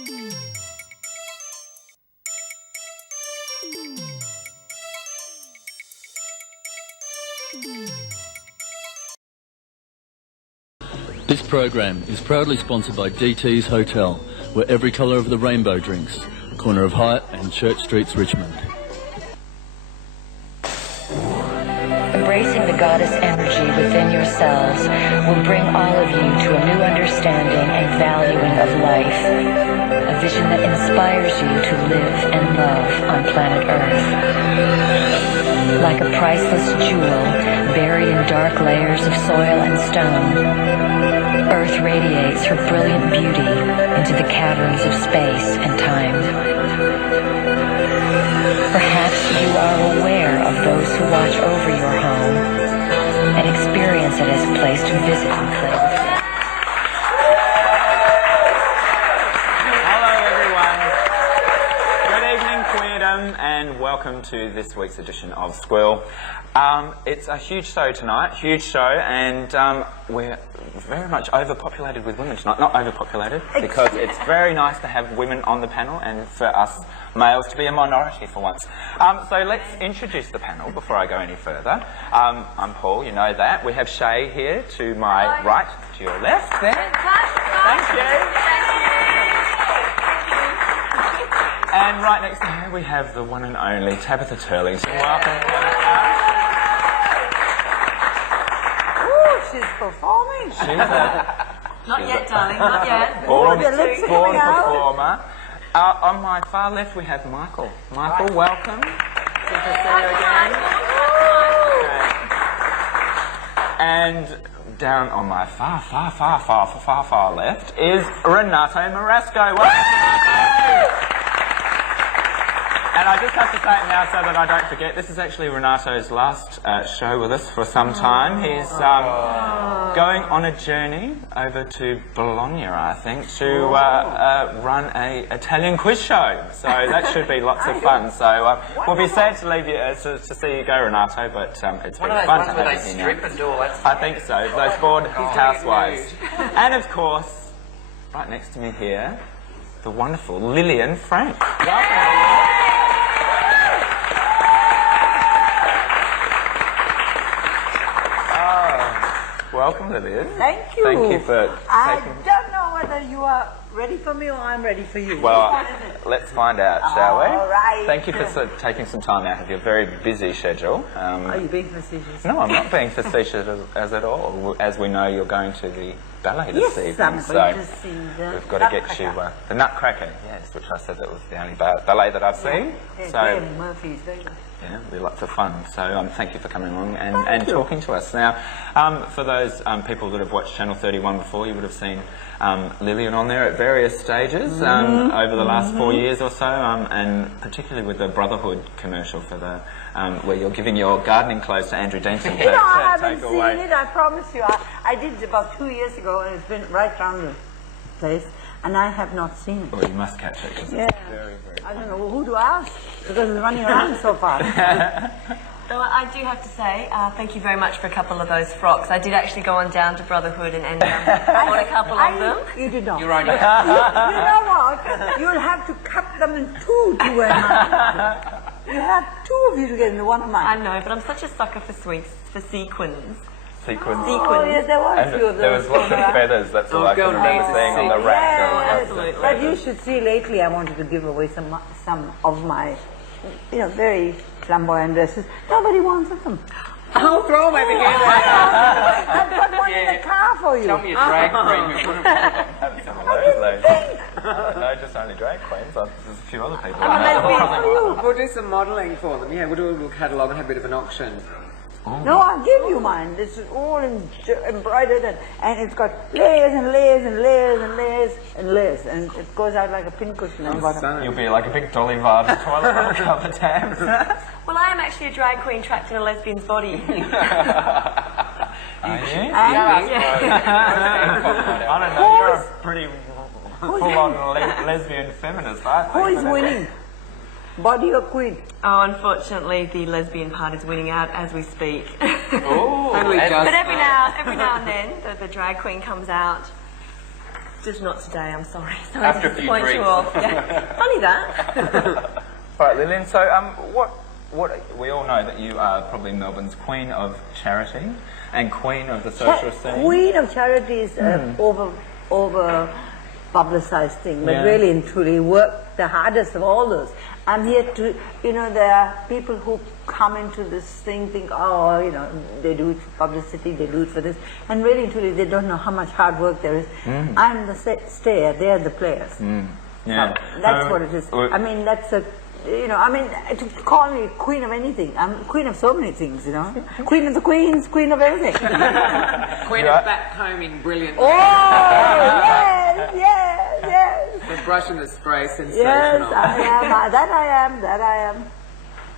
This program is proudly sponsored by DT's Hotel, where every colour of the rainbow drinks, corner of Hyatt and Church Streets, Richmond. Embracing the goddess energy within yourselves will bring all of you to a new understanding and valuing of life. A vision that inspires you to live and love on planet Earth. Like a priceless jewel buried in dark layers of soil and stone, Earth radiates her brilliant beauty into the caverns of space and time. Perhaps you are aware of those who watch over your home and experience it as a place to visit and play with. Hello everyone. Good evening Queerdom and welcome to this week's edition of SQUEAL. It's a huge show tonight, and we're very much overpopulated with women tonight. Not overpopulated, because it's very nice to have women on the panel and for us males to be a minority for once. So let's introduce the panel before I go any further. I'm Paul, you know that. We have Shae here to my right, to your left there. Thank you. And right next to her we have the one and only Tabitha Turlington. Welcome, Tabitha. She's performing. Not yet, darling, not yet. Born performer. On my far left we have Michael. Michael, welcome. Good to see you again. And down on my far left is Renato Merasco. Welcome. And I just have to say it now so that I don't forget, this is actually Renato's last show with us for some time. He's going on a journey over to Bologna, I think, to run an Italian quiz show. So that should be lots of fun. So we'll be sad to leave you to see you go, Renato, but it's been fun to have you here now. I think so, those bored housewives. And of course, right next to me here, the wonderful Lillian Frank. Welcome. Welcome, Lillian. Thank you. Thank you for taking... I don't know whether you are ready for me or I'm ready for you. Well, let's find out, shall we? All right. Thank you for taking some time out of your very busy schedule. Are you being facetious? No, I'm not being facetious as at all. As we know, you're going to the ballet this evening. Yes, I'm going to see the we've got to get you... the Nutcracker, yes, which I said that was the only ballet that I've seen. Yeah, so, Murphy's very good. Yeah, it'll be lots of fun. So thank you for coming along and talking to us. Now, for those people that have watched Channel 31 before, you would have seen Lillian on there at various stages over the last 4 years or so, and particularly with the Brotherhood commercial for the where you're giving your gardening clothes to Andrew Denton to I haven't take seen away. it, I promise you. I did it about 2 years ago and it's been right round the place. And I have not seen it. Well, you must catch it because it's very, very I don't know who to ask because it's running around so fast. Well, I do have to say, thank you very much for a couple of those frocks. I did actually go on down to Brotherhood and end up on a couple of them. You did not. You're only... you know what? You'll have to cut them in two to wear mine. You have two of you to get into one of mine. I know, but I'm such a sucker for sequins. Sequins. Oh, yes, there were a few of those. There was lots of feathers, that's all I can remember seeing on the rack. Yes, absolutely. But you should see, lately I wanted to give away some of my, very flamboyant dresses. Nobody wants them. I'll throw them over here. I've got one in the car for you. Tell me a drag queen. No, just only drag queens. There's a few other people. We'll do some modelling for them. Yeah, we'll do a little catalogue and have a bit of an auction. Oh. No, I'll give you mine. This is all embroidered and it's got layers and layers and layers and layers and layers, and it goes out like a pincushion on the bottom. You'll be like a big dolly vase toilet roll cover tabs. Well, I am actually a drag queen trapped in a lesbian's body. Are you? Yeah. I don't know, you're a pretty full-on lesbian feminist, I think. Who is winning? Body or queen? Oh, unfortunately, the lesbian part is winning out as we speak. Ooh, but every now and then, the drag queen comes out. Just not today, I'm sorry. Sorry After to a few disappoint you drinks. all. Yeah. Funny that. All right, Lillian. So, what we all know that you are probably Melbourne's Queen of Charity and Queen of the social scene. Queen of Charity is over publicized thing, but really and truly work the hardest of all those. I'm here to, you know, there are people who come into this thing, think, oh, you know, they do it for publicity, they do it for this, and really and truly they don't know how much hard work there is. I'm the stayer, they're the players. Yeah. So that's what it is. I mean, that's a, you know, I mean, to call me queen of anything, I'm queen of so many things, you know. Queen of the queens, queen of everything. Queen of backcombing, brilliant. Oh, yes, yes, yes. The brush and the spray, sensational. Yes, I am. That I am. That I am.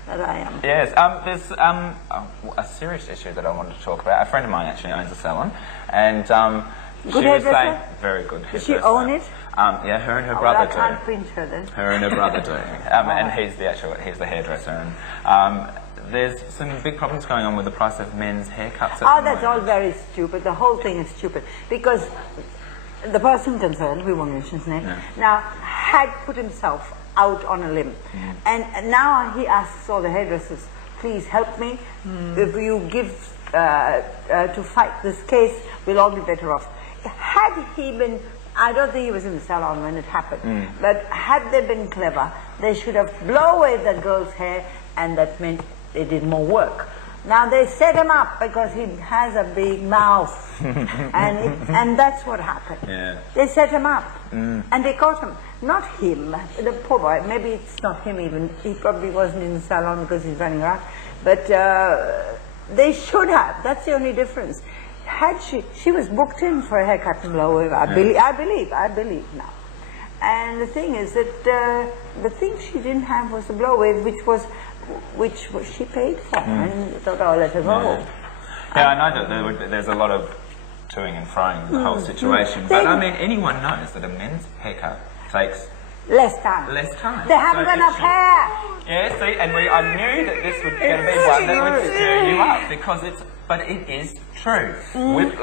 That I am. Yes. There's a serious issue that I wanted to talk about. A friend of mine actually owns a salon, and she was saying, very good. Does she own it? Yeah, her and her brother do. I can't pinch her then. Her and her brother do. And he's the hairdresser. And there's some big problems going on with the price of men's haircuts. Oh, that's all very stupid. The whole thing is stupid because the person concerned, we won't mention his name, now had put himself out on a limb, and now he asks all the hairdressers, please help me. If you give to fight this case, we'll all be better off. Had he been, I don't think he was in the salon when it happened, but had they been clever, they should have blown away that girl's hair, and that meant they did more work. Now they set him up because he has a big mouth, and that's what happened. Yeah. They set him up, and they caught him. Not him, the poor boy. Maybe it's not him even. He probably wasn't in the salon because he's running around. But they should have. That's the only difference. Had she was booked in for a haircut and blow away. I believe now. And the thing is that the thing she didn't have was the blow away, which she paid for, and thought, oh, let her go. Yeah, I know that there's a lot of toing and froing in the whole situation, but I mean, anyone knows that a men's haircut takes less time. They haven't got enough hair. Yeah, see, and I knew that this was going to be one that would stir you up because but it is true. With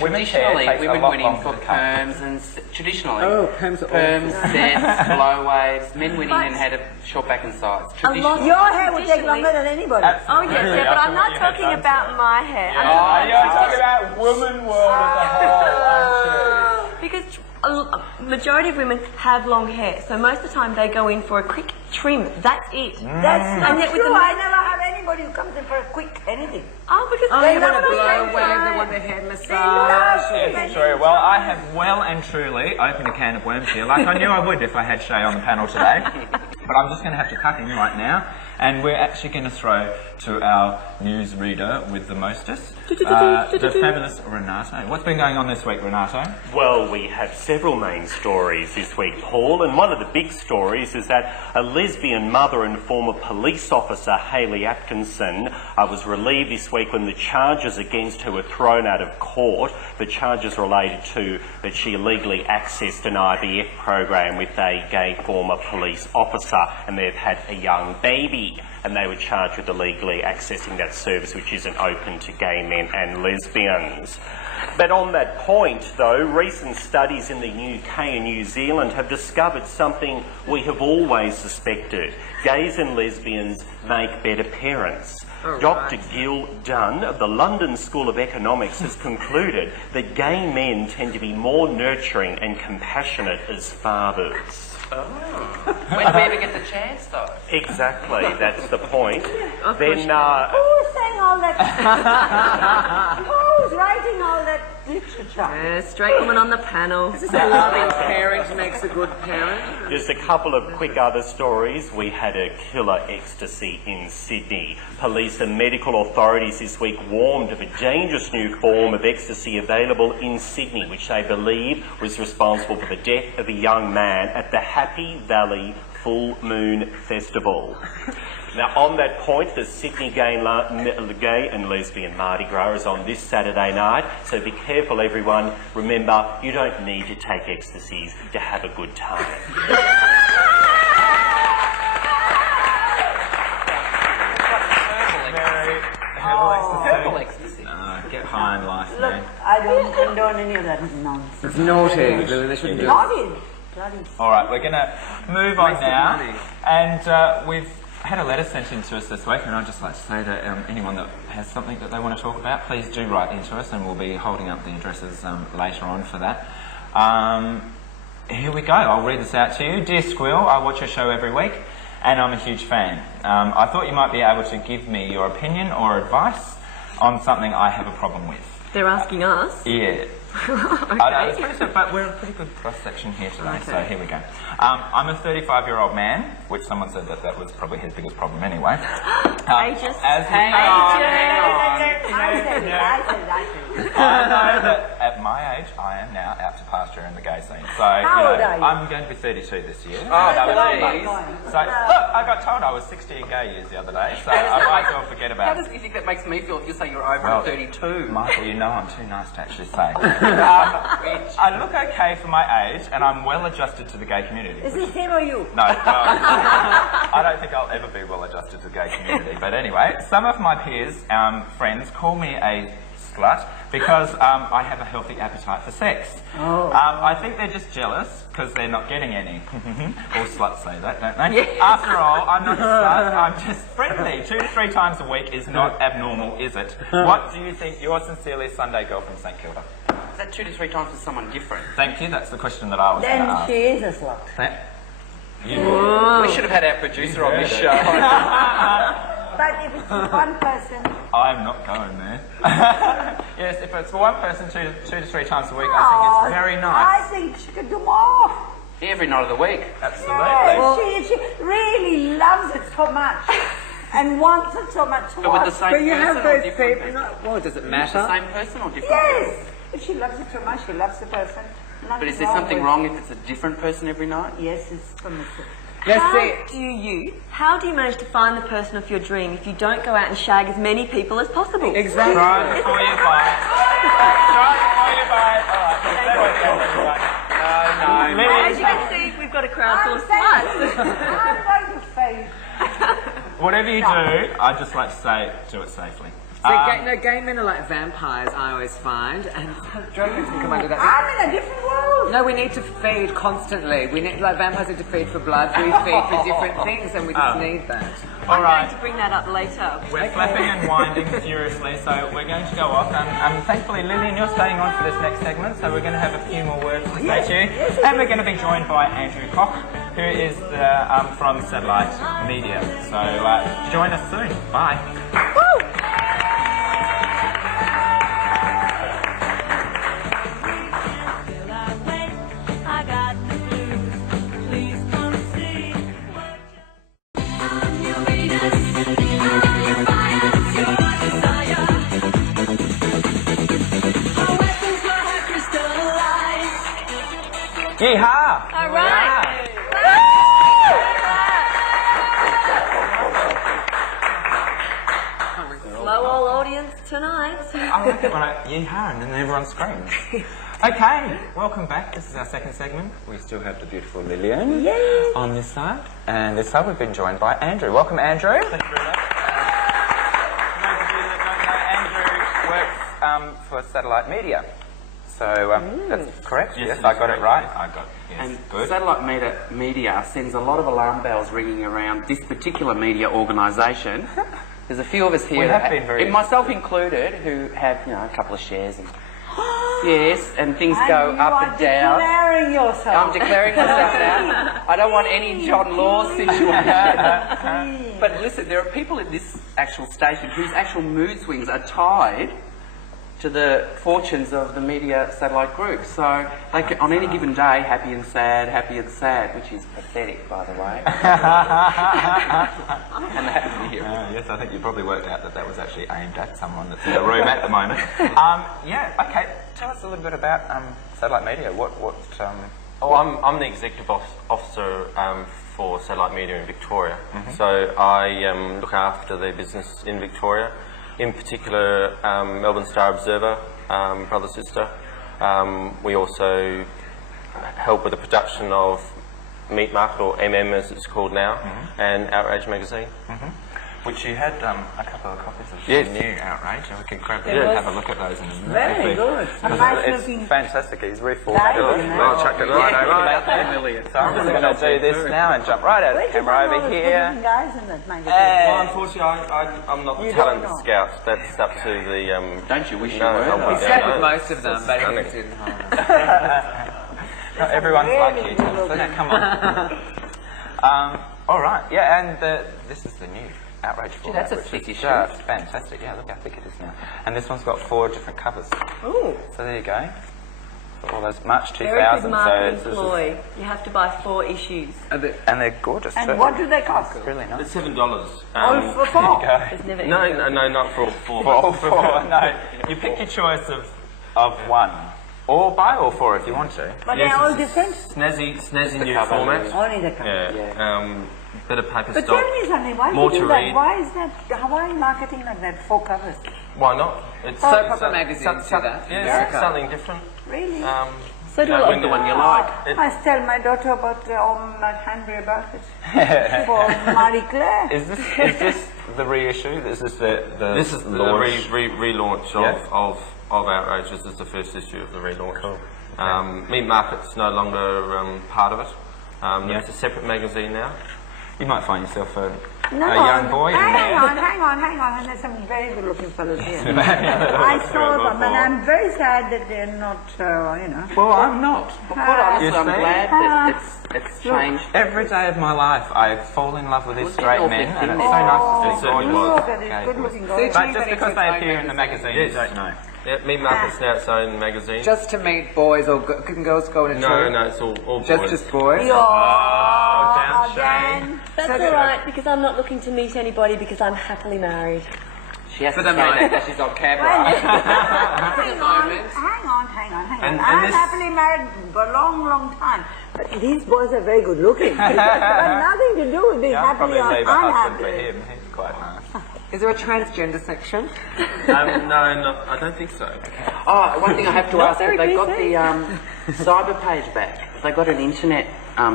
women's hair takes women a lot went in longer for to cut. perms and traditionally perms are perms, sets, blow waves. Men went in and had a short back and sides. Traditionally. Your hair would take longer than anybody. Oh yes, but I'm not talking about my hair. Oh, you're talking about woman world as a whole, aren't you? Because a majority of women have long hair, so most of the time they go in for a quick trim. That's it. That's not true. I never have anybody who comes in for a quick anything. Oh, because They they want love a the blow same wave, they time. want a head massage. Yes, true. Well, I have well and truly opened a can of worms here, like I knew I would if I had Shae on the panel today. But I'm just going to have to cut in right now, and we're actually going to throw to our newsreader with the mostest, the fabulous Renato. What's been going on this week, Renato? Well, we have several main stories this week, Paul, and one of the big stories is that a lesbian mother and former police officer, Hayley Atkinson, was relieved this week when the charges against her were thrown out of court. The charges related to that she illegally accessed an IVF program with a gay former police officer, and they've had a young baby, and they were charged with illegally accessing that service, which isn't open to gay men and lesbians. But on that point, though, recent studies in the UK and New Zealand have discovered something we have always suspected. Gays and lesbians make better parents. Dr. Gil Dunn of the London School of Economics has concluded that gay men tend to be more nurturing and compassionate as fathers. When do we ever get the chance, though? Exactly, that's the point. Then, Who's saying all that? Who's writing all that literature? Straight woman on the panel. A loving parent makes a good parent. just a couple of quick other stories. We had a killer ecstasy in Sydney. Police and medical authorities this week warned of a dangerous new form of ecstasy available in Sydney, which they believe was responsible for the death of a young man at the Happy Valley Full Moon Festival. Now, on that point, the Sydney Gay and Lesbian Mardi Gras is on this Saturday night, so be careful, everyone. Remember, you don't need to take ecstasies to have a good time. Herbal ecstasy. Get high in life. Look, I don't condone any of that nonsense. It's naughty, Lillian. They shouldn't do it. Naughty. All right, we're going to move on now. And we've had a letter sent in to us this week, and I'd just like to say that anyone that has something that they want to talk about, please do write into us, and we'll be holding up the addresses later on for that. Here we go. I'll read this out to you. Dear Squeal, I watch your show every week, and I'm a huge fan. I thought you might be able to give me your opinion or advice on something I have a problem with. They're asking us? Yeah. Okay. I know, it's pretty good, but we're a pretty good cross-section here today, so here we go. I'm a 35-year-old man, which someone said that that was probably his biggest problem anyway. Ages. Hang on. I know that at my age, I am now out to pasture in the gay scene. So, How old are you? I'm going to be 32 this year. Oh, please. So, look, I got told I was 60 in gay years the other day, so I might as well forget about How it. does you think that makes me feel if you say you're over at 32? Michael, you know I'm too nice to actually say. I look okay for my age, and I'm well adjusted to the gay community. Is this him or you? No, I don't think I'll ever be well adjusted to the gay community. But anyway, some of my peers, friends, call me a slut because I have a healthy appetite for sex. I think they're just jealous because they're not getting any. All sluts say that, don't they? Yeah. After all, I'm not a slut, I'm just friendly. 2 to 3 times a week is not abnormal, is it? What do you think? Yours sincerely, Sunday Girl from St Kilda. Is that 2 to 3 times with someone different? Thank you, that's the question that I was going to Then ask. she is a slut. We should have had our producer on this show. But if it's one person... I'm not going there. Yes, if it's for one person 2 to 3 times a week, I think it's very nice. I think she could do more. Every night of the week. Absolutely. Yes, she really loves it so much. And wants it so much to But with the watch. same But you person have or those different people. person? Well, does it The matter? same person or different Yes. person? If she loves it so much, she loves the person. But is there something wrong if it's a different person every night? Yes, it's permissible. Let's How do you manage to find the person of your dream if you don't go out and shag as many people as possible? Exactly. Try before you buy. Try before you buy. Alright, No. As you can see, we've got a crowd full of sluts. I'm going to fail. whatever you do, I'd just like to say, do it safely. Gay men are like vampires, I always find, and drag queens can come under that. I'm in a different world. No, we need to feed constantly. We need, like vampires need to feed for blood, we feed for different things, and we just need that. I'm going to bring that up later. We're flapping and winding furiously, so we're going to go off. Thankfully, Lillian, you're staying on for this next segment, so we're going to have a few more words to say to you. And we're going to be joined by Andrew Koch, who is from Satellite Media. So join us soon. Bye. Woo! Yeehaw! All right. Slow old audience tonight. I like it when I yeehaw and then everyone screams. Okay, welcome back. This is our second segment. We still have the beautiful Lillian on this side. And this side we've been joined by Andrew. Welcome, Andrew. Thank you very much. For those of you that don't know, Andrew works for Satellite Media. So, that's correct? Yes, I got it right. I got it. Yes, And good. Satellite Media sends a lot of alarm bells ringing around this particular media organisation. There's a few of us here, We have been very- myself included, who have a couple of shares. And, yes, and things go And up and down. Declaring yourself. I'm declaring myself now. I don't want any John Law situation. But listen, there are people in this actual station whose actual mood swings are tied to the fortunes of the media satellite group. So they can, on any given day, happy and sad, which is pathetic, by the way. And they happen to be here. Yes, I think you probably worked out that that was actually aimed at someone that's in the room at the moment. Okay. Tell us a little bit about Satellite Media. I'm the executive officer for Satellite Media in Victoria. So I look after their business in Victoria. In particular, Melbourne Star Observer, brother sister. We also help with the production of Meat Market, or MM as it's called now, and Outrage magazine. which you had a couple of copies of Yes. the new Outrage, and we can grab There was. have a look at those in a minute. Very good. A Because nice it's looking fantastic. He's reformatted dial, it. you know. I'll chuck it right over there, Lillian. So I'm just going to do this now and jump right out of the Where'd you camera find all over the here. good-looking guys in that magazine? Well, unfortunately, I'm not the You talent don't know. scout. That's up to the. Don't you wish you no, were? no, though? He's slept with most of them, but he didn't. Not everyone's like you, really Tom, so now come on. All right, yeah, and this is the new Outrage format, that's a which thick is issue. just fantastic. Yeah, look how thick it is now. And this one's got 4 different covers. Ooh. So there you go. For all those March Very 2000. good marketing this is- ploy. You have to buy 4 issues. and they're gorgeous too. And what do they cost? It's really nice. It's $7. All for 4? There you go. There's never No, not for all 4. For all 4, no. You pick your choice of one. Or buy all 4 if you want to. But Yes, they're all it's different? Snazzy new cover, format. Only the cover. Yeah. Bit of paper But stock. tell me something, why do More you do to that? read. Why is that? Why are you marketing like that? 4 covers? Why not? It's Soap it's opera magazines do that. Yeah, it's something different. Really? So do No, I. when the one you like. I must tell my daughter about Henry about it. For Marie Claire. Is this the reissue? Is this the This is the launch? relaunch Yeah. of Outrage. This is the first issue of the relaunch. Meat Market's no longer part of it. It's a separate magazine now. You might find yourself a No, young boy in there. hang on. There's some very good looking fellows here. I saw them and I'm very sad that they're not, Well, I'm not. But honestly, You I'm see? glad that it's changed. Every day of my life, I fall in love with these Well, straight they're men, all and it's big so things. nice to It see certainly gorgeous Look at these gay good boys. looking They're guys. But cheap just and because it's they its appear own in the magazine, magazine. you don't know. Yeah, Meat Market's now its own magazine. Just to meet boys or can girls go in a no, troupe? no, it's all boys. Just boys? Oh, down Again. That's all right, because I'm not looking to meet anybody because I'm happily married. She has For to the say that moment. because she's on camera. Hang on. And I'm this- happily married for a long time. But these boys are very good looking. It's got nothing to do with being Yeah, I'll happily probably or leave a husband for unhappy. him. He's quite nice. Is there a transgender section? No, I don't think so. Oh, one thing I have to Not ask, very have they got busy. the cyber page back? Have they got an internet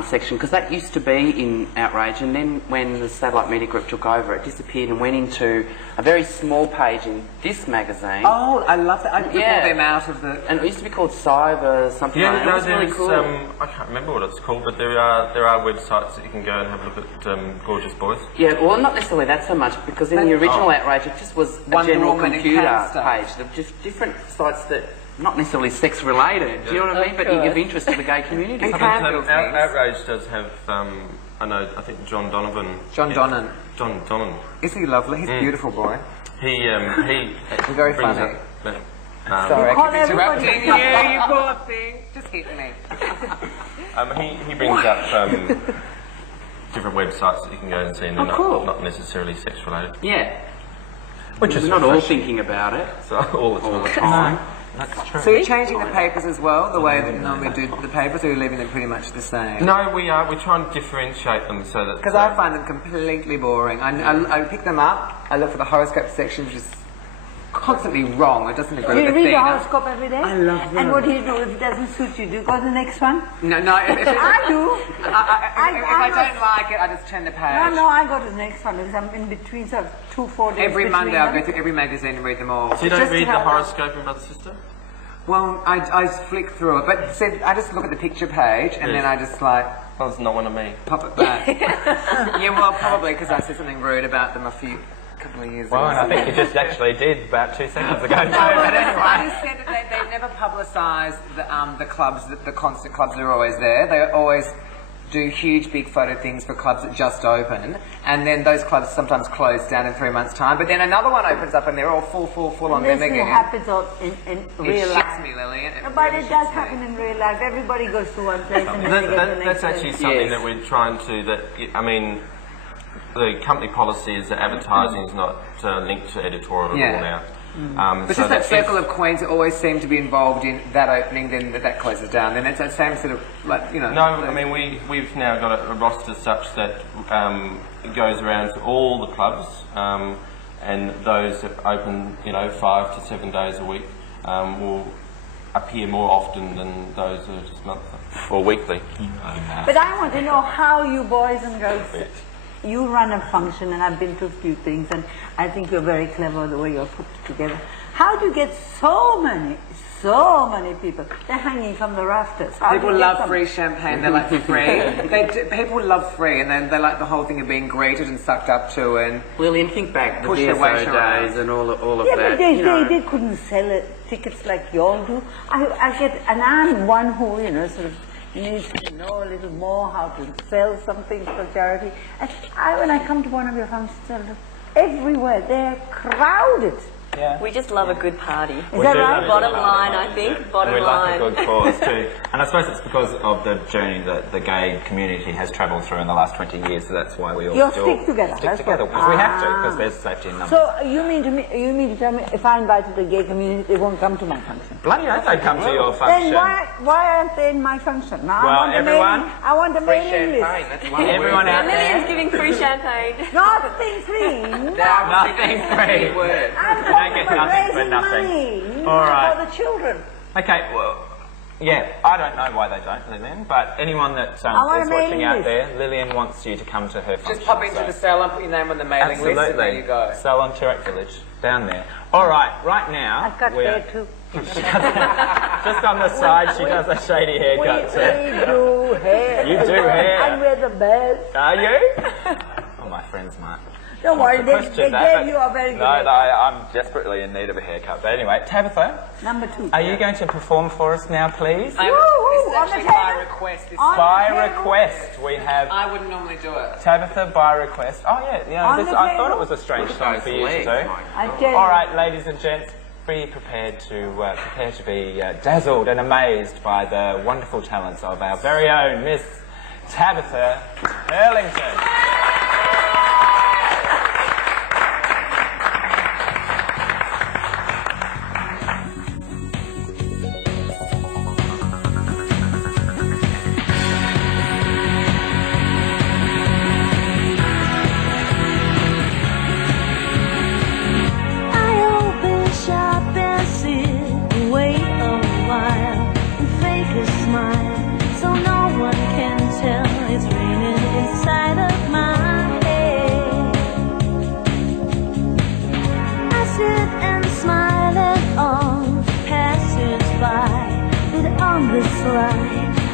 section? Because that used to be in Outrage, and then when the Satellite Media Group took over, it disappeared and went into a very small page in this magazine. Oh, I love that. I pulled Yeah. them out of the... And it used to be called Cyber something like that. It was really cool. I can't remember what it's called, but there are websites that you can go and have a look at gorgeous boys. Yeah, well, not necessarily that so much, because in the original Outrage, it just was a Wonder general Woman and computer cat stuff. page. There were just different sites that, not necessarily sex related, do you know what I mean? But you give interest to the gay community. And But, Campbell things. Outrage does have, I think John Donovan. John Donnan. John Donovan. Is he lovely? He's a beautiful boy. He Very brings funny. up- Sorry, call I keep everybody- interrupting you, you poor thing. Just hit me. he brings up different websites that you can go and see, and they're cool. not necessarily sex related. Yeah. Which is We're not all refreshing. thinking about it So all the all the time. time. That's true. So you're changing the papers as well, the way that you normally do the papers, or you're leaving them pretty much the same? No, we are. We're trying to differentiate them so that. Because I find them completely boring. I pick them up, I look for the horoscope section, which is constantly wrong. It doesn't agree Do you with the read the theme. horoscope every day? I love them. And what do you do if it doesn't suit you? Do you go to the next one? No, if I do. if I don't like it, I just turn the page. No, I go to the next one because I'm in between sort of 2-4 days. Every between Monday I'll them. go through every magazine and read them all. So you don't Just to read the have- horoscope in Brother Sister? Well, I flick through it, but see, I just look at the picture page and then I just like Well, it's not one of me. pop it back. Yeah, well, probably because I said something rude about them couple of years Well, ago. and I think you just actually did about 2 seconds ago. No, but anyway, I just said that they never publicise the clubs, the constant clubs that are always there. They always do huge, big photo things for clubs that just open, and then those clubs sometimes close down in 3 months' time. But then another one opens up, and they're all full on them This again. happens in It real shits life. me, Lillian. But really it does shits me. happen in real life. Everybody goes to one place and then they get to the next That's actually place. something Yes. that we're trying to. The company policy is that advertising is not linked to editorial at Yeah. all now. But so just that if- circle of queens that always seem to be involved in that opening, then that closes down. Then it's that same sort of, like, you know... No, I mean, we've now got a roster such that it goes around to all the clubs, and those that open, 5 to 7 days a week will appear more often than those that are just monthly or weekly. But I want to know how you boys and girls you run a function, and I've been to a few things, and I think you're very clever the way you're put it together. How do you get so many people? They're hanging from the rafters. People love free champagne. They like free. People love free, and then they like the whole thing of being greeted and sucked up to, and Lillian, think back the VSO days and all of yeah, that. But they couldn't sell tickets like you all do. And I'm one who, sort of needs to know a little more how to sell something for charity. And when I come to one of your functions, everywhere they're crowded. Yeah. We just love a good party. Is that right? Bottom line, I think. Bottom we line. like a good cause too. And I suppose it's because of the journey that the gay community has travelled through in the last 20 years, so that's why we all stick together. Stick together, because we have to, because there's safety in numbers. So you mean to tell me if I invited the gay community, they won't come to my function? Bloody hell, they come to your function. Then why aren't they in my function? Now, well, I want a mailing list. That's one Everyone out there. Lillian's giving free champagne. Nothing free. Nothing free. I'm get nothing for nothing. money All right. for the children. Okay, well, yeah, I don't know why they don't, Lillian, but anyone that is watching out there, Lillian wants you to come to her function. just pop into the salon, put your name on the mailing list, and there you go. Salon Toorak Village, down there. All right now. I've got hair too. Just on the side, she does a shady haircut too. We do hair. You do hair. And we're the best. Are you? Oh, my friends might. Don't worry, they gave you a very good haircut. No, I'm desperately in need of a haircut. But anyway, Tabitha. Number 2. Are you going to perform for us now, please? This is actually by request. By request, we have... I wouldn't normally do it. Tabitha, by request. Oh, yeah, I thought it was a strange song for you to do. All right, ladies and gents, be prepared to be dazzled and amazed by the wonderful talents of our very own Miss Tabitha Turlington.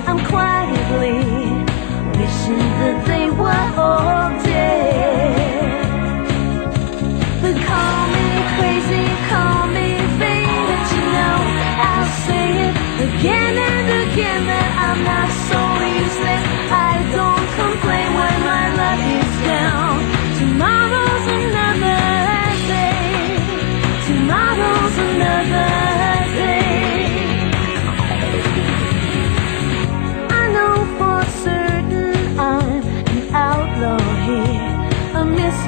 I'm quietly wishing that they were all dead. But call me crazy, call me vain, but you know I'll say it again and again that I'm not so useless. I don't complain when my luck is down. Tomorrow's another day. Tomorrow's another day.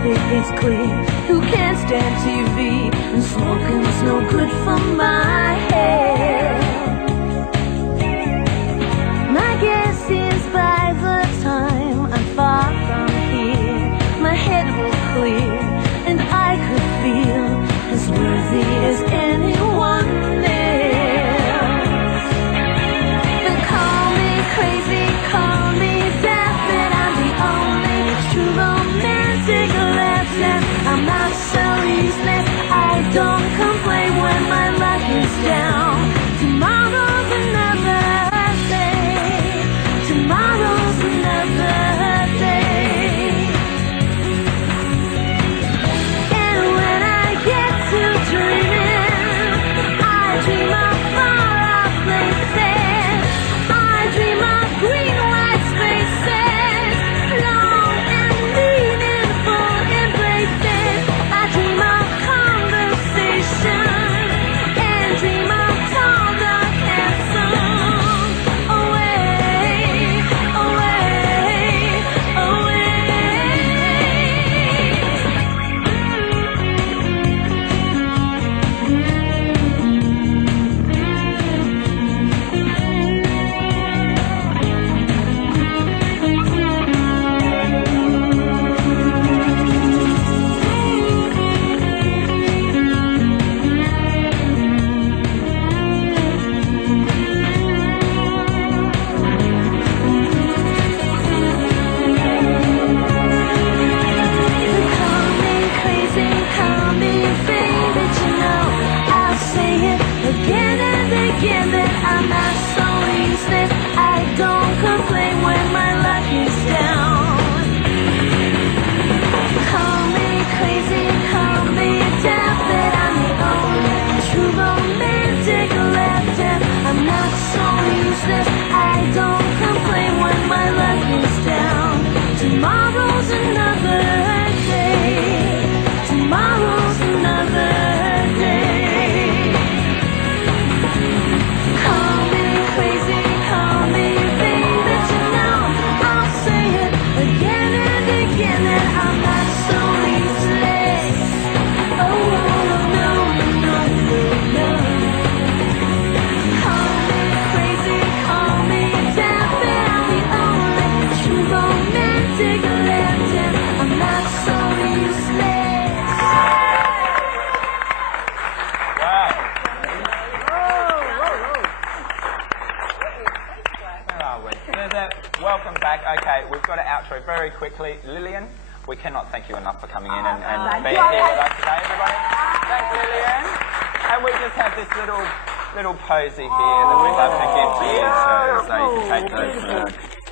It's clear who can't stand TV, and smoking's no good for my head. My guess is by the time I'm far from here, my head will clear, and I could feel as worthy as anyone else. But call me crazy, call me deaf, but I'm the only true romantic left. I'm not so useless. I don't complain when my luck is down. useless. I don't complain when my luck is down. Tomorrow's another day. Tomorrow's another day. Call me crazy, call me anything that you know. I'll say it again and again that I'm not so useless. Oh, no, no, no, no. Call me crazy, call me deaf, and I'm the only true romantic left, and I'm not so useless. Wow. Where are we? Welcome back. Okay, we've got to outro very quickly. Lillian, we cannot thank you enough for coming in and being here with us today, everybody. Thanks, Lillian. And we just have this little posy here that we'd love to give to you, so you can take those.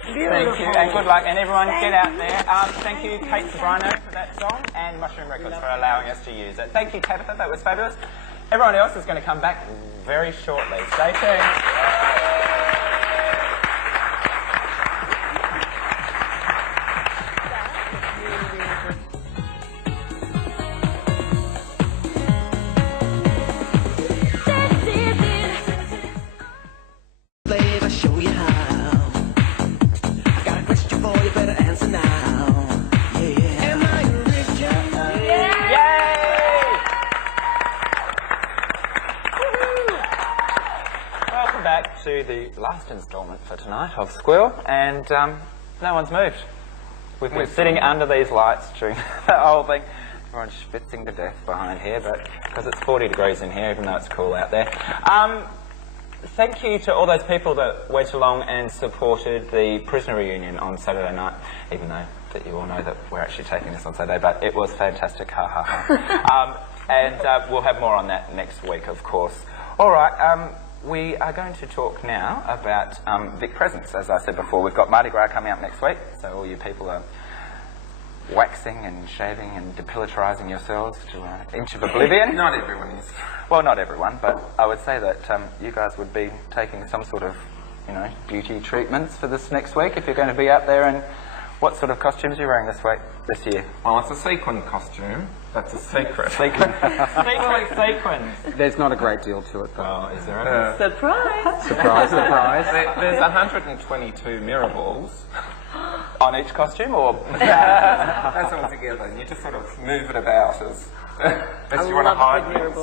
Thank you, and good luck. And everyone, get out there. Thank you, Kate Cebrano, for that song, and Mushroom Records for allowing us to use it. Thank you, Tabitha. That was fabulous. Everyone else is going to come back very shortly. Stay tuned. Babe, I'll show you how. I got a question for you, better answer now. Yeah. Am I original? Yay! Welcome back to the last instalment for tonight of SQUEAL, and no one's moved. We've been sitting under these lights during the whole thing. Everyone's schwitzing to death behind here, but because it's 40 degrees in here, even though it's cool out there. Thank you to all those people that went along and supported the prisoner reunion on Saturday night, even though that you all know that we're actually taking this on Saturday, but it was fantastic, ha ha ha. And we'll have more on that next week, of course. All right, we are going to talk now about Vic Presence. As I said before, we've got Mardi Gras coming up next week, so all you people are waxing and shaving and depilitarising yourselves to an inch of oblivion. Not everyone is. Well, not everyone, but I would say that you guys would be taking some sort of, beauty treatments for this next week if you're going to be out there. And what sort of costumes are you wearing this year? Well, it's a sequin costume. That's a secret. Sequins. There's not a great deal to it, though. Well, is there any? Surprise! Surprise, surprise. There's 122 mirror balls. On each costume, or? That's all together. And you just sort of move it about as you want to hide things.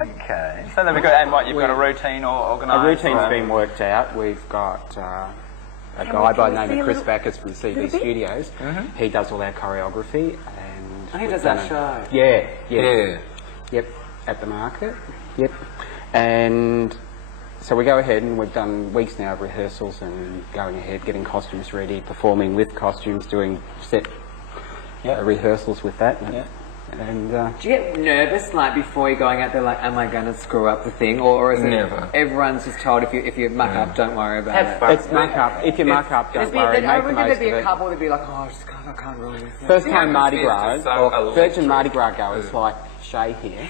Okay. So there we go. And what, you've got a routine or organised? A routine's been worked out. We've got a guy by the name of Chris Backus from CV Studios. He does all our choreography. And he does that show? Yeah. Yep, at the market. Yep. And so we go ahead, and we've done weeks now of rehearsals and going ahead, getting costumes ready, performing with costumes, doing set rehearsals with that. And do you get nervous, like, before you're going out there, like, am I going to screw up the thing? Or is it never? Everyone's just told if you muck up, don't worry about it? It's muck up. If you muck up, don't worry, make the most of there'd be a it. couple that'd be like, oh, I can't ruin this. First time Mardi Gras, so or Virgin Mardi Gras goers like Shae here,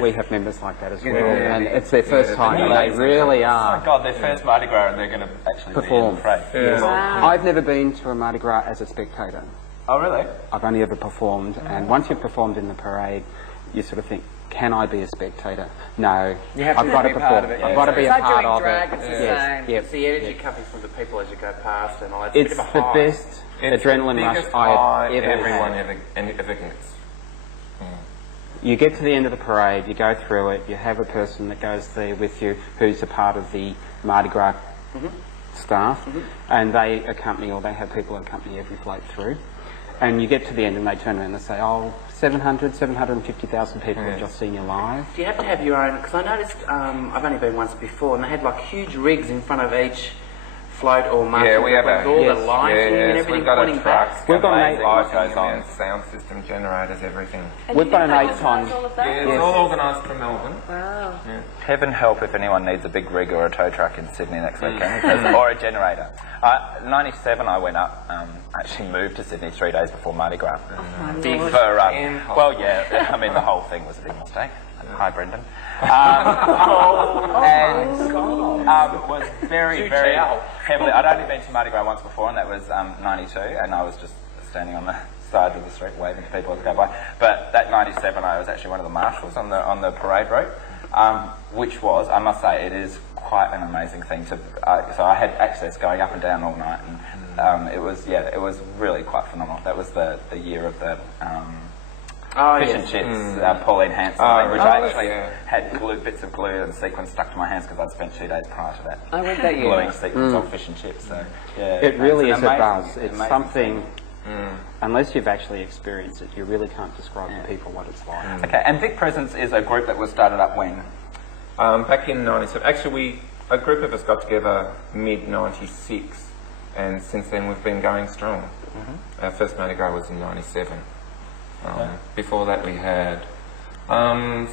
we have members like that as well, and it's their first time, and they really are. Oh my God, their first Mardi Gras, and they're going to actually perform. Be in the parade. Yes. Wow. I've never been to a Mardi Gras as a spectator. Oh, really? I've only ever performed, and once you've performed in the parade, you sort of think, can I be a spectator? No, you have to I've got to be perform. part of it. I've got to be a part of drag, it. it's the same. Yep. It's the energy coming from the people as you go past, and all that. It's the best adrenaline rush I have ever ever gets. You get to the end of the parade, you go through it, you have a person that goes there with you who's a part of the Mardi Gras staff, and they accompany, or they have people accompany every float through. And you get to the end and they turn around and say, oh, 750,000 people have just seen you live. Do you have to have your own? Because I noticed, I've only been once before, and they had like huge rigs in front of each float or mark. Yeah, we have with all the lighting and everything we've got pointing a truck. back. We've got an 8 lights on, sound system, generators, everything. We've got an 8-ton. Yeah, it's all organised from Melbourne. Wow. Yeah. Heaven help if anyone needs a big rig or a tow truck in Sydney next weekend, or a generator. 97 I went up, actually moved to Sydney 3 days before Mardi Gras. Well, yeah, I mean the whole thing was a big mistake. Hi, Brendan. was very, very heavily. I'd only been to Mardi Gras once before, and that was 92, and I was just standing on the side of the street waving to people as they go by. But that 97, I was actually one of the marshals on the parade route, which was, I must say, it is quite an amazing thing to. So I had access going up and down all night, and it was really quite phenomenal. That was the year of the. Fish and chips, Pauline Hanson thing, which I actually had bits of glue and sequins stuck to my hands because I'd spent 2 days prior to that. I went that year. Gluing sequins on fish and chips. So yeah, it really is a amazing, buzz. It's something. thing. Unless you've actually experienced it, you really can't describe to people what it's like. Okay, and Vic Presence is a group that was started up when? Back in 97. Actually, a group of us got together mid-96, and since then we've been going strong. Our first Mardi Gras was in 97. Before that we had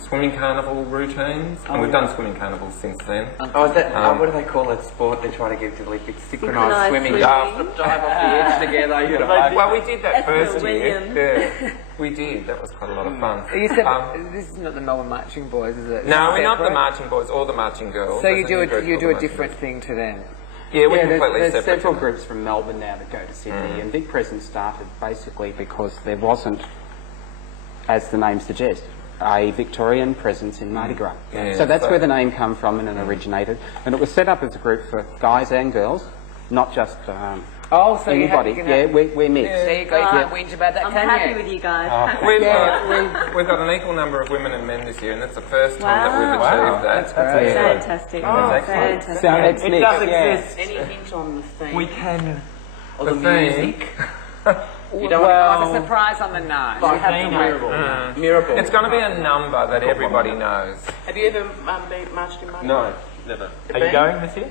swimming carnival routines, and we've done swimming carnivals since then. What do they call that sport they try to get to the Olympics? Synchronised swimming. Dive off the edge together. Well, we did that first year. Yeah, we did. That was quite a lot of fun. You said this is not the Melbourne Marching Boys, is it? No, we're not the Marching Boys or the Marching Girls. So you do a different thing to them. Yeah, we're completely there's separate. several groups from Melbourne now that go to Sydney, and Vic Presence started basically because there wasn't, as the name suggests, a Victorian presence in Mardi Gras. So that's where the name come from and it originated. And it was set up as a group for guys and girls, not just so anybody. We're mixed. There you go, you can't whinge about that, I'm can happy you? with you guys. We've got an equal number of women and men this year, and that's the first time that we've achieved that. That's great. Fantastic. Fantastic. So it's It mixed. does exist. Any hint on the theme? We can. Or the music? You don't want a surprise on the nose. You have to wait. Mirable. It's going to be a number that everybody knows. Have you ever marched in Mardi Gras? No, never. Are you going this year?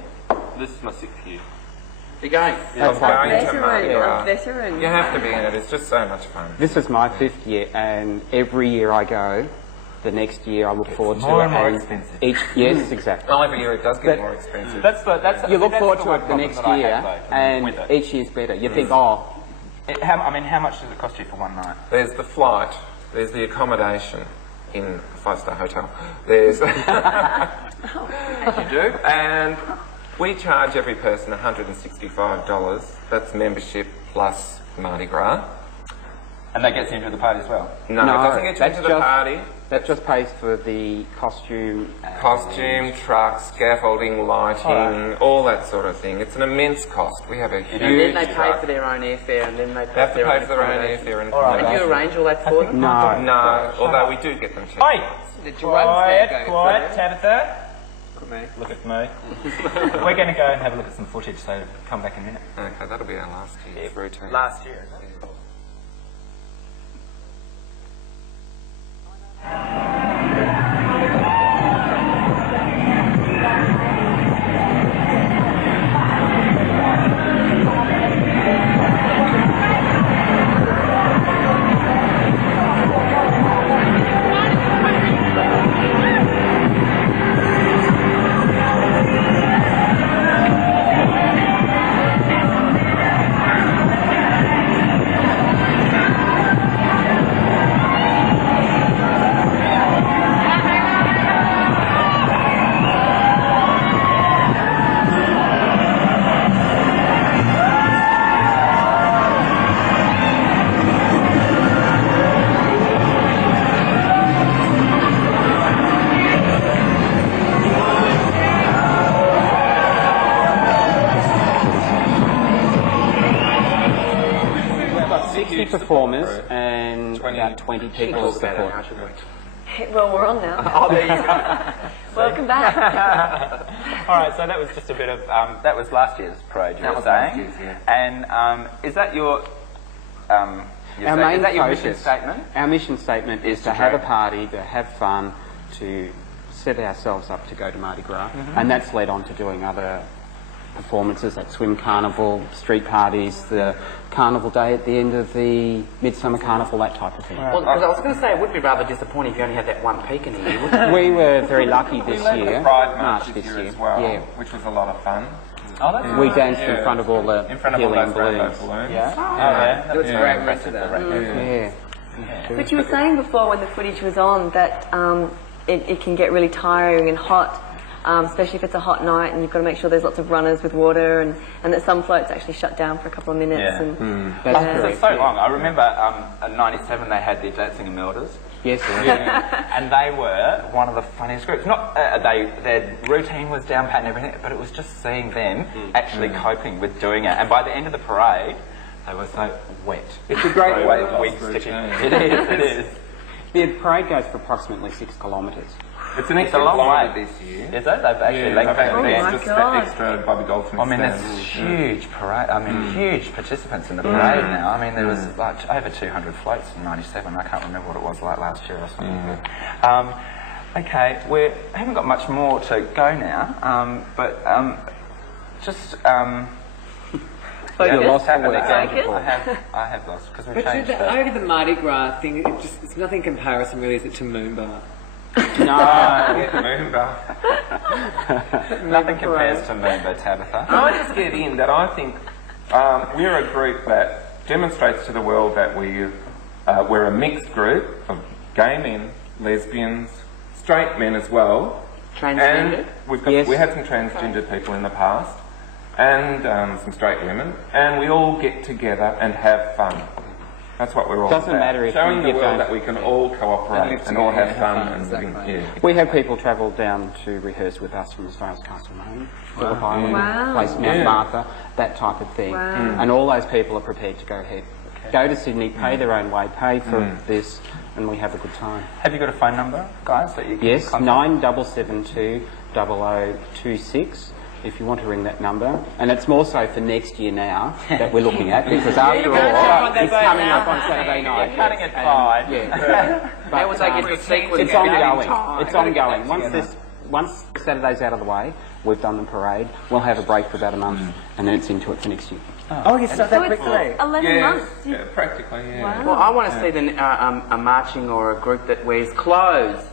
This is my 6th year. You're going? I'm going to Mardi Gras. Veteran. You have to be in it. It's just so much fun. This is my 5th year, and every year I go, the next year I look forward to more it. and more expensive. Yes, exactly. Well, every year it does get more expensive. You look forward to it the next year, and each year's better. You think, how much does it cost you for one night? There's the flight. There's the accommodation in a 5-star hotel. There's... As you do. And we charge every person $165. That's membership plus Mardi Gras. And that gets you into the party as well? No, it doesn't get you into the party. That just pays for the costume. Costume, trucks, scaffolding, lighting, all that sort of thing. It's an immense cost. We have a huge... And then they pay for their own airfare, and then they have to pay for their own airfare and accommodation. And you arrange all that for them? No. Although we do get them checked. Oi! Quiet, Tabitha. Look at me. Look at me. We're going to go and have a look at some footage, so come back in a minute. Okay, that'll be our last year's routine. Last year. Performers and about 20 people support. Well, we're on now. Oh, there you go. Welcome back. All right, so that was just a bit of that was last year's parade. You were saying, and is that your mission statement? Our mission statement is to have a party, to have fun, to set ourselves up to go to Mardi Gras, and that's led on to doing other performances like swim carnival, street parties, the carnival day at the end of the midsummer carnival, that type of thing. Well, because I was going to say, it would be rather disappointing if you only had that one peak in a year, wouldn't it? We were very lucky this year. Pride March this year as well, which was a lot of fun. We danced in front of all the helium balloons. Yeah? It was very impressive. But you were saying before when the footage was on that it can get really tiring and hot. especially if it's a hot night and you've got to make sure there's lots of runners with water and that some floats actually shut down for a couple of minutes. Yeah. And, It's so long. I remember in '97 they had the Dancing Imeldas. Yes. And they were one of the funniest groups. Not their routine was down pat and everything, but it was just seeing them actually coping with doing it. And by the end of the parade, they were so wet. It's a great way of of sticking. It is. The parade goes for approximately 6 kilometres. It's an extra long way this year. Is it? They've actually lengthened it. Extra Bobby Goldsmith. I mean, there's huge parade. I mean, huge participants in the parade now. I mean, there was like over 200 floats in '97. I can't remember what it was like last year or something. Okay, we haven't got much more to go now, but just. You're lost for words. I have lost because we changed it. Over the Mardi Gras thing, it's nothing comparison really, is it, to Moomba? No. Moomba. Nothing compares to Moomba, Tabitha. I just get in that I think we're a group that demonstrates to the world that we're a mixed group of gay men, lesbians, straight men as well. Transgender? And we had some transgender people in the past. And some straight women, and we all get together and have fun. That's what we're all Doesn't about. matter if showing you the world that we can all cooperate and all have fun. And we have people travel down to rehearse with us from Australia's Castlemaine, Phillip Island, Place Mount Martha, that type of thing. And all those people are prepared to go ahead. Go to Sydney, pay their own way, pay for this, and we have a good time. Have you got a phone number, guys, that you can Yes, contact? 9772 0026. If you want to ring that number, and it's more so for next year now that we're looking at, because after all, it's coming up on Saturday night. You're cutting it fine. But was I get the sequence? it's ongoing. It's ongoing. Once Saturday's out of the way, we've done the parade. We'll have a break for about a month, and then it's into it for next year. Oh, you start that quickly? 11 months? Yeah, practically, yeah. Wow. Well, I want to see a marching or a group that wears clothes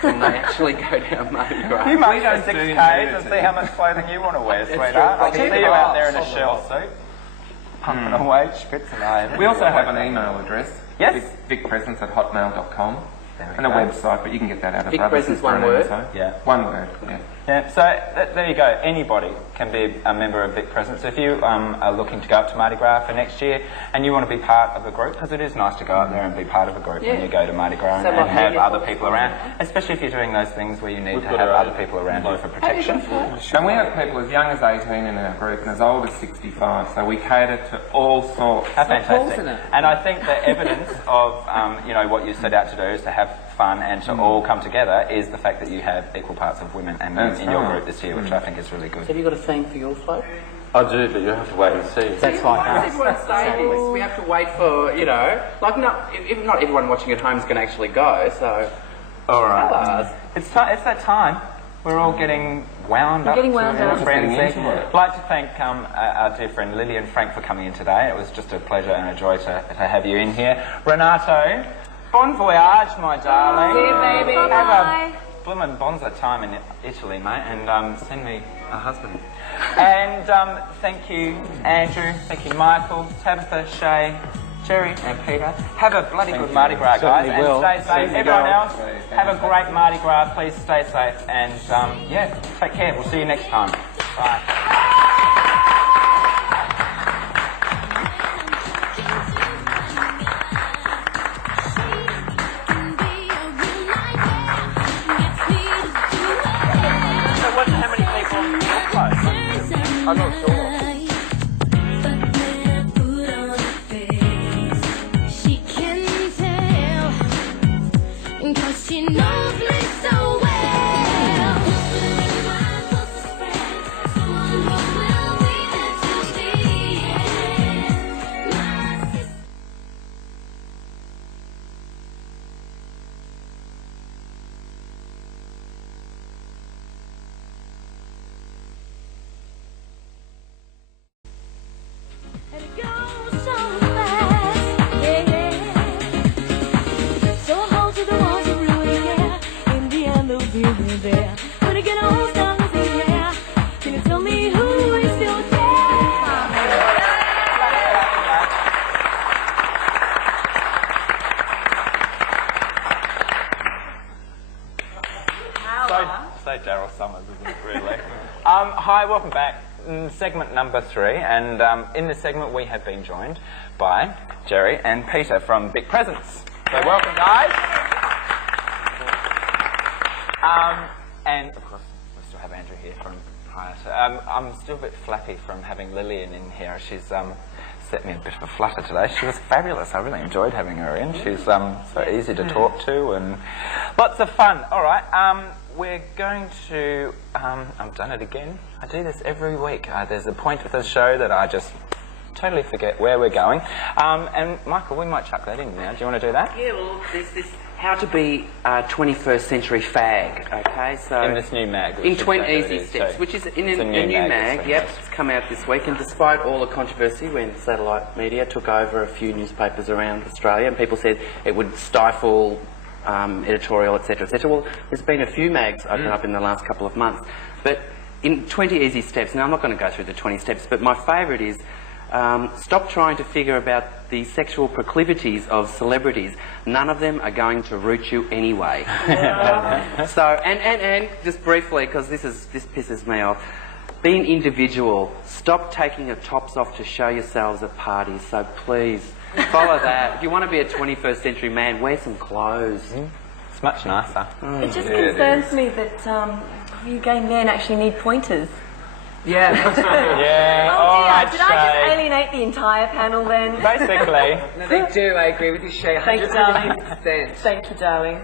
when they actually go down Mardi Gras. You might go 6Ks and see how much clothing you want to wear, sweetheart. I can see you out there in a shell suit, pumping away, spritzing away. We also have an email address. Yes. vicpresence@hotmail.com. And a website, but you can get that out of Vic Brothers Presence, and one word? So. Yeah. One word, yeah. Yeah, so there you go. Anybody can be a member of Vic Presence. If you are looking to go up to Mardi Gras for next year and you want to be part of a group, because it is nice to go up there and be part of a group when you go to Mardi Gras and have other people around, especially if you're doing those things where you need to have other people around you for protection. And we have people as young as 18 in our group and as old as 65, so we cater to all sorts. How fantastic. And I think the evidence of what you set out to do is to have fun and to all come together is the fact that you have equal parts of women and men in your group this year, which I think is really good. Have you got a theme for your float? I do, but you have to wait and see. That's like us. Everyone's saying this. We have to wait for, not everyone watching at home is going to actually go, so... All right. It's that time. We're all getting wound up. Getting wound up. I'd like to thank our dear friend Lillian Frank for coming in today. It was just a pleasure and a joy to have you in here. Renato, bon voyage, my darling. See you, baby. Have Bye. a bloomin' bonza time in Italy, mate, and send me a husband. And thank you, Andrew. Thank you, Michael, Tabitha, Shae, Jerry, and Peter. Have a bloody good Mardi Gras, guys, and stay safe. Everyone else, have a great Mardi Gras. Please stay safe, and take care. We'll see you next time. Bye. I'm not sure. Hi, welcome back. Segment number 3, and in this segment we have been joined by Jerry and Peter from Vic Presence. So welcome, guys. And of course we still have Andrew here from prior to. I'm still a bit flappy from having Lillian in here. She's set me a bit of a flutter today. She was fabulous. I really enjoyed having her in. She's so easy to talk to and lots of fun. All right, we're going to. I've done it again. I do this every week. There's a point with the show that I just totally forget where we're going. And Michael, we might chuck that in now. Do you want to do that? Yeah, well, there's this how to be a 21st century fag, okay? So in this new mag. In 20 Easy Steps, which is in a new mag, yep, it's come out this week. And despite all the controversy when satellite media took over a few newspapers around Australia and people said it would stifle editorial, etc., etc. Well, there's been a few mags open up in the last couple of months. But in 20 Easy Steps, now I'm not going to go through the 20 steps, but my favourite is stop trying to figure about the sexual proclivities of celebrities. None of them are going to root you anyway. So, and just briefly, because this pisses me off, be an individual. Stop taking your tops off to show yourselves at parties. So please, follow that. If you want to be a 21st century man, wear some clothes. It's much nicer. It just concerns me that you gay men actually need pointers. Yeah. Yeah. Oh dear, did I just alienate the entire panel then? Basically. No, they do. I agree with you, Shae. Thank you, darling. 100%. Thank you, darling.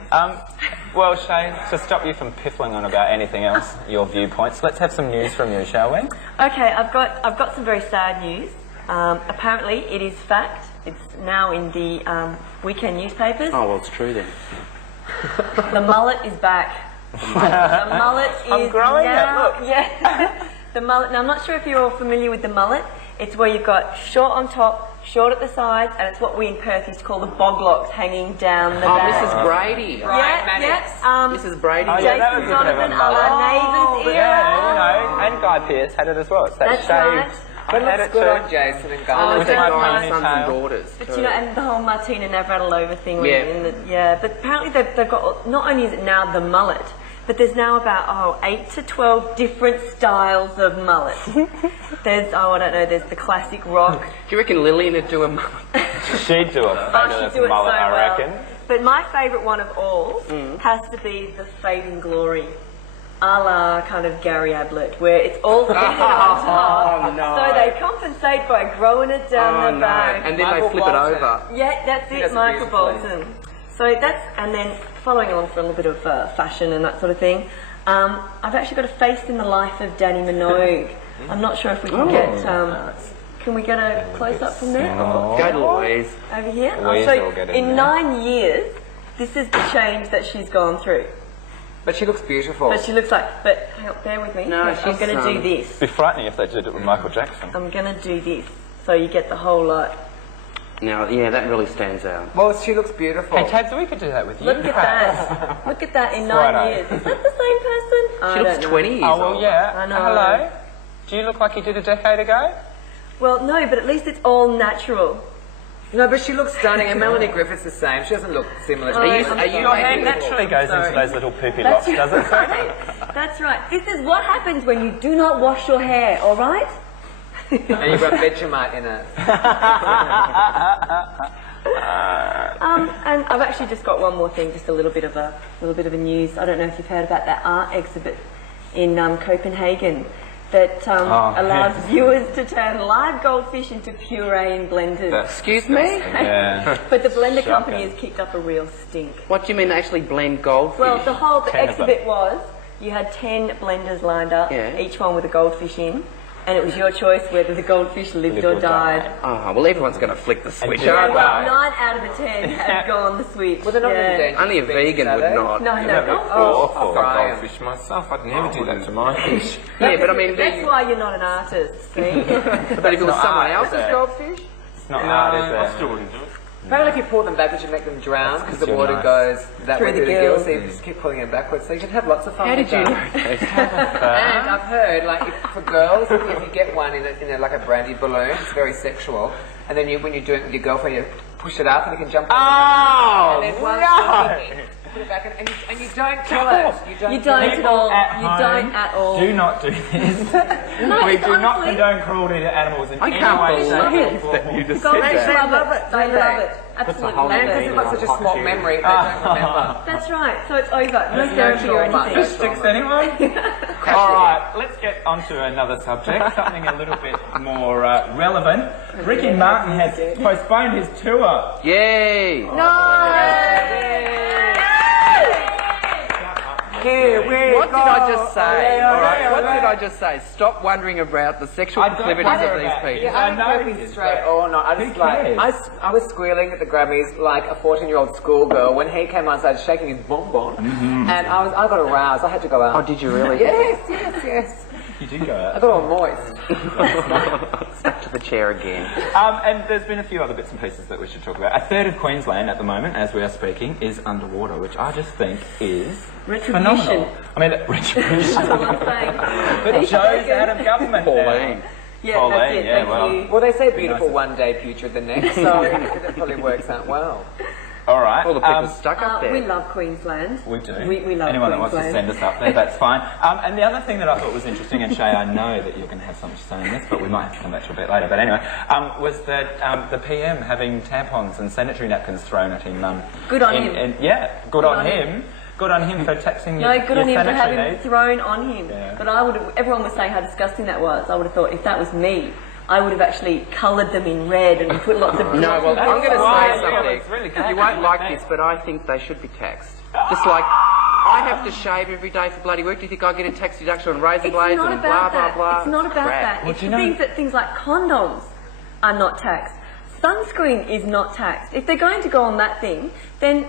Well, Shae, to stop you from piffling on about anything else, your viewpoints, let's have some news from you, shall we? Okay, I've got some very sad news. Apparently, it is fact. It's now in the weekend newspapers. Oh, well, it's true then. The mullet is back. The mullet is I'm growing now, it, look. Yeah. The mullet. Now, I'm not sure if you're all familiar with the mullet. It's where you've got short on top, short at the sides, and it's what we in Perth used to call the boglocks hanging down the back. Mrs. Brady. Mrs. Brady. Oh, yeah, that was Jason Donovan, our neighbours era. Yeah, you know, and Guy Pearce had it as well. It's that That's shaved. right. But it looks good on Jason and Guy. Oh, Sons and daughters. But you know, and the whole Martina Navratilova thing. But apparently they've got, not only is it now the mullet, but there's now about 8 to 12 different styles of mullet. There's I don't know. There's the classic rock. Do you reckon Lillian would do a mullet? She'd do a fabulous she'd do it mullet, so I well. reckon. But my favourite one of all has to be the fading glory, a la kind of Gary Ablett, where it's all thin and on top. Oh, no. So they compensate by growing it down the back. And then they flip it over. Yeah, that's it, Michael Bolton. So that's, and then following along for a little bit of fashion and that sort of thing, I've actually got a face in the life of Danny Minogue. I'm not sure if we can get, can we get a close-up from there? Go to Louise. Over here? Louise will get in 9 years, this is the change that she's gone through. But she looks beautiful. But she looks like, but hang on, bear with me. No, I'm going to do this. It'd be frightening if they did it with Michael Jackson. I'm going to do this, so you get the whole lot. Now, yeah, that really stands out. Well, she looks beautiful. Hey, Tabs, we could do that with you. Look at that. Look at that in 9 years. Is that the same person? She looks 20 years old. Oh, well, yeah. I know. Hello. Do you look like you did a decade ago? Well, no, but at least it's all natural. No, but she looks stunning, and Melanie Griffith's the same. She doesn't look similar to Are you Your hair naturally goes into those little poopy locks, doesn't it? That's right. This is what happens when you do not wash your hair, all right? And you've got Vegemite in it. And I've actually just got one more thing, just a little bit of a news. I don't know if you've heard about that art exhibit in Copenhagen that allows viewers to turn live goldfish into puree in blenders. Excuse me? Yeah. But the blender company has kicked up a real stink. What do you mean they actually blend goldfish? Well, the exhibit was, you had 10 blenders lined up, each one with a goldfish in. And it was your choice whether the goldfish lived or died. Oh, well, everyone's going to flick the switch. Yeah, well, 9 out of the 10 have gone the switch. Well, they're not endangered. Only a vegan would not. No. I've goldfish myself. I'd never do that to my fish. Yeah, but I mean... That's why you're not an artist, see? But if it was someone else's goldfish? It's not hard, is it? I still wouldn't do it. Apparently if you pull them backwards you make them drown because the water goes that way through the gills, so you just keep pulling them backwards, so you can have lots of fun. How did you know? And I've heard, like, for girls, if you get one in like a brandy balloon, it's very sexual, and then when you do it with your girlfriend, you push it up and you can jump on Oh, and then put it back, and you don't kill it. You don't at all. You home, don't at all. Do not do this. No, We it's do not honestly- condone cruelty to animals in any can't way, shape, believe or that form. you just God, said they that. love it. They love it. Absolutely love And because it. they've got such a small memory, they don't remember. That's right. So it's over. No There's no therapy or trauma. anything. Fish sticks, anyone? Alright, let's get on to another subject, something a little bit more relevant. Ricky Martin has postponed his tour. Yay! Here we What go. did I just say? Ole, All right, ole, what ole. did I just say? Stop wondering about the sexual I don't proclivities wonder of these about people. it. I don't care if know he's straight or not. I Who just like cares? I was squealing at the Grammys like a 14-year-old schoolgirl when he came on stage shaking his bonbon, and I got aroused. I had to go out. Oh, did you really? Yes. You did go out. I got all moist. Stuck to the chair again. And there's been a few other bits and pieces that we should talk about. A third of Queensland at the moment, as we are speaking, is underwater, which I just think is Retribution. phenomenal. I mean, retribution. That's all I'm saying. But Joe's out of government Pauline. Yeah, Pauline, that's it. yeah, Thank well. you. Well, they say beautiful one day, putrid the next, so it probably works out well. All right. All the people stuck up there. We love Queensland. We do. We love Anyone that wants to Queensland. send us up there, that's fine. And the other thing that I thought was interesting, and Shae, I know that you're going to have something to say on this, but we might have to come back to it a bit later. But anyway, was that the PM having tampons and sanitary napkins thrown at him. Good on him. Yeah, good on him. Good on him for taxing your No, good on him for sanitary having needs. thrown on him. Yeah. But everyone was saying how disgusting that was. I would have thought if that was me, I would have actually coloured them in red and put lots of... No, well, I'm going to Why? say something. It's really good. You won't like this, but I think they should be taxed. Just like I have to shave every day for bloody work. Do you think I get a tax deduction on razor It's blades not and about blah, that. blah, blah? It's not about Crap. that. Well, It's do you the know- things like condoms are not taxed. Sunscreen is not taxed. If they're going to go on that thing, then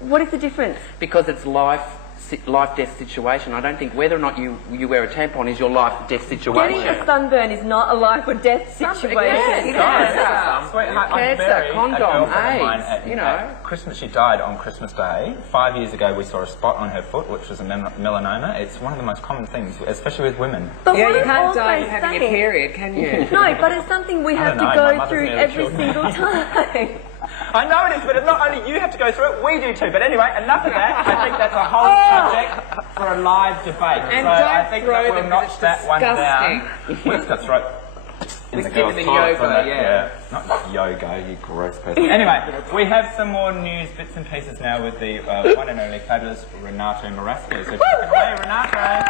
what is the difference? Because it's life-death situation. I don't think whether or not you wear a tampon is your life-death situation. Getting a sunburn is not a life or death situation. Sweetheart, I Cancer, buried condom, a girlfriend of mine AIDS, at, you know. at Christmas. She died on Christmas Day. 5 years ago, we saw a spot on her foot, which was a melanoma. It's one of the most common things, especially with women. But Yeah, what you I'm can't also die from having a saying- period, can you? No, but it's something we have don't to know, my go mother's through nearly every killed me. single time. I know it is, but it's not only you have to go through it, we do too. But anyway, enough of that. I think that's a whole subject for a live debate. And so I don't think throw that them we'll 'cause notch it's that one down. disgusting. We've got to throw in It's the girls' given the toilets yoga, on that, yeah. Not yoga, you gross person. Anyway, we have some more news bits and pieces now with the one and only fabulous Renato Merasco. So take it away, Renato.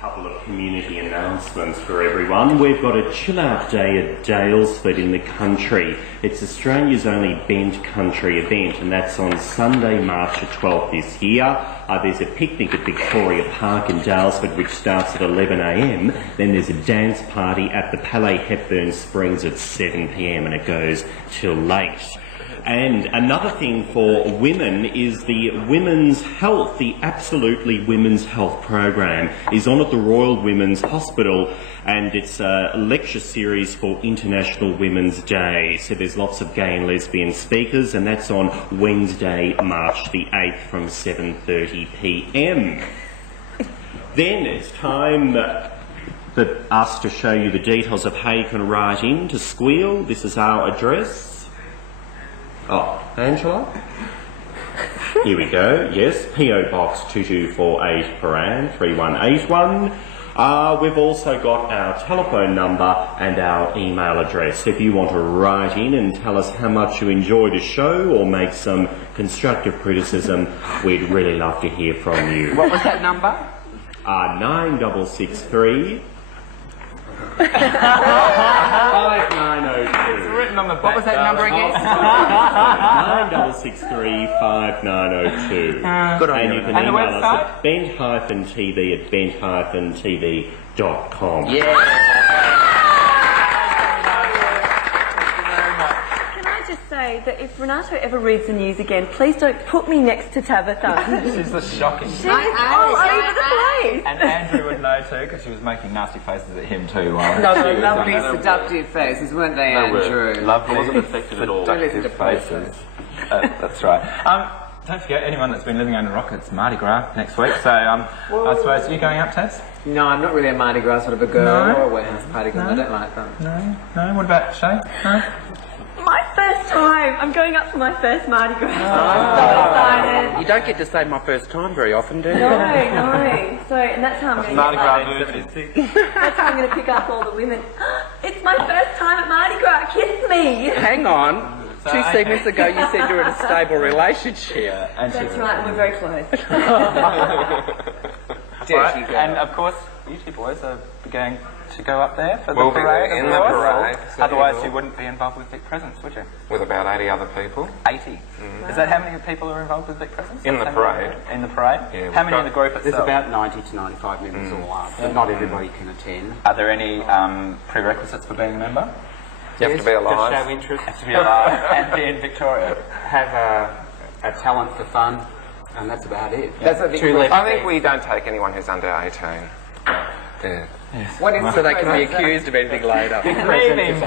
Couple of community announcements for everyone. We've got a chill out day at Daylesford in the country. It's Australia's only bent country event, and that's on Sunday, March the 12th this year. There's a picnic at Victoria Park in Daylesford which starts at 11 a.m. Then there's a dance party at the Palais Hepburn Springs at 7 p.m. and it goes till late. And another thing for women is the Women's Health, the Absolutely Women's Health program is on at the Royal Women's Hospital, and it's a lecture series for International Women's Day. So there's lots of gay and lesbian speakers, and that's on Wednesday, March the 8th from 7:30 p.m. Then it's time for us to show you the details of how you can write in to Squeal. This is our address. Oh, Angela? Here we go, yes, PO Box 2248 Paran 3181. We've also got our telephone number and our email address. If you want to write in and tell us how much you enjoy the show or make some constructive criticism, we'd really love to hear from you. What was that number? 9663 5902. It's written on the back. What was that number again? 9663 5902. Good on And you. you can And the email us website? at bent-tv@bent-tv.com. Yeah. Can I just say that if Renato ever reads the news again, please don't put me next to Tabitha. She's the shocking. She's all over the place. And Andrew would know too, because she was making nasty faces at him too. While No, she they're was lovely, on that. seductive faces, weren't they, Andrew? Lovely. I wasn't affected at all. Don't listen to faces. That's right. Don't forget, anyone that's been living under a rock, it's Mardi Gras next week. So I suppose, are you going up, Tabs? No, I'm not really a Mardi Gras sort of a girl No? or a warehouse party girl. I don't like them. No? What about Shae? No? My First time. I'm going up for my first Mardi Gras. I'm so excited. You don't get to say my first time very often, do you? No. So, and that's how I'm going to Mardi Gras That's how I'm going to pick up all the women. It's my first time at Mardi Gras. Kiss me. Hang on. 2 segments ago you said you were in a stable relationship. That's right, we're very close. And of course, you two boys are going to go up there for the parade. In the parade. Otherwise you wouldn't be involved with Vic Presence, would you? With about 80 other people. 80? Is that how many people are involved with Vic Presence? In the parade. In the parade? Yeah, how many in the group itself? There's about 90 to 95 members all up, but not everybody can attend. Are there any prerequisites for being a member? You have to be alive. Just show interest. Have to be alive and be in Victoria. Have a talent for fun, and that's about it. That's a Two left I think we don't take anyone who's under 18. Yeah. So they can be accused of anything later. Leaving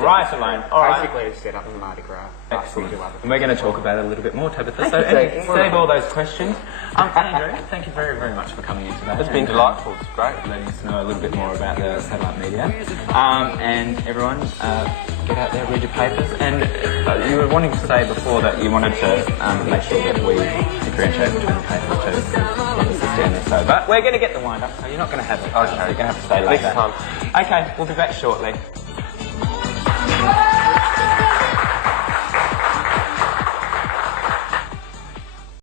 right alone. All right. Basically, it's set up in Mardi Gras. Excellent. And we're going to talk about it a little bit more, Tabitha. So, save all those questions. Andrew, thank you very, very much for coming in today. It's been delightful. It's great. Letting us know a little bit more about the satellite media. And everyone, get out there, read your papers. And you were wanting to say before that you wanted to make sure that we differentiate between the papers too. So, but we're going to get the wind up, so you're not going to have it. Okay. You're going to have to stay later. Next time. Okay, we'll be back shortly.